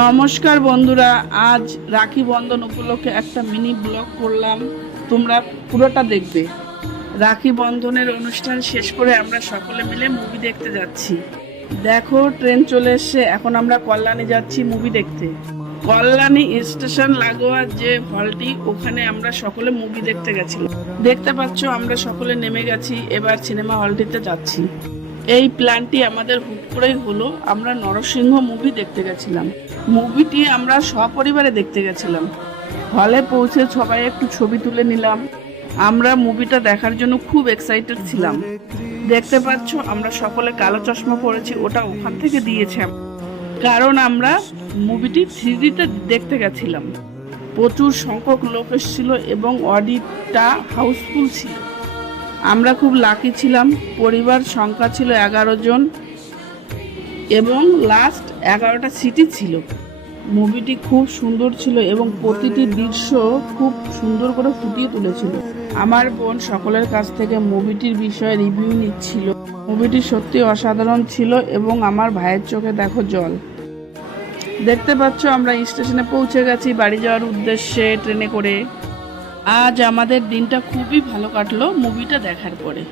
নমস্কার বন্ধুরা, আজ রাখি বন্ধন উপলক্ষে একটা মিনি ব্লগ করলাম। তোমরা পুরোটা দেখবে। রাখি বন্ধনের অনুষ্ঠান শেষ করে আমরা সকলে মিলে মুভি দেখতে যাচ্ছি। দেখো, ট্রেন চলে এসছে। এখন আমরা কল্যাণী যাচ্ছি মুভি দেখতে। কল্যাণী স্টেশন লাগোয়া যে হলটি, ওখানে আমরা সকলে মুভি দেখতে গেছিলাম। দেখতে পাচ্ছ আমরা সকলে নেমে গেছি, এবার সিনেমা হলটিতে যাচ্ছি। এই প্ল্যানটি আমাদের হুট করেই হলো। আমরা নরসিংহ মুভি দেখতে গেছিলাম। মুভিটি আমরা সপরিবারে দেখতে গেছিলাম। হলে পৌঁছে সবাই একটু ছবি তুলে নিলাম। আমরা মুভিটা দেখার জন্য খুব এক্সাইটেড ছিলাম। দেখতে পাচ্ছ আমরা সকলে কালো চশমা পরেছি, ওটা ওখান থেকে দিয়েছে, কারণ আমরা মুভিটি 3Dতে দেখতে গেছিলাম। প্রচুর সংখ্যক লোক এসেছিল এবং অডিটা হাউসফুল ছিল। আমরা খুব লাকি ছিলাম। পরিবার সংখ্যা ছিল 11 জন এবং লাস্ট 11টা সিটই ছিল। মুভিটি খুব সুন্দর ছিল এবং প্রতিটি দৃশ্য খুব সুন্দর করে ফুটিয়ে তুলেছিল। আমার বোন সকলের কাছ থেকে মুভিটির বিষয়ে রিভিউ নিচ্ছিল। মুভিটি সত্যি অসাধারণ ছিল এবং আমার ভাইয়ের চোখে দেখো জল। দেখতে পাচ্ছ আমরা স্টেশনে পৌঁছে গেছি বাড়ি যাওয়ার উদ্দেশ্যে ট্রেনে করে। আজ আমাদের দিনটা খুবই ভালো কাটলো মুভিটা দেখার পরে।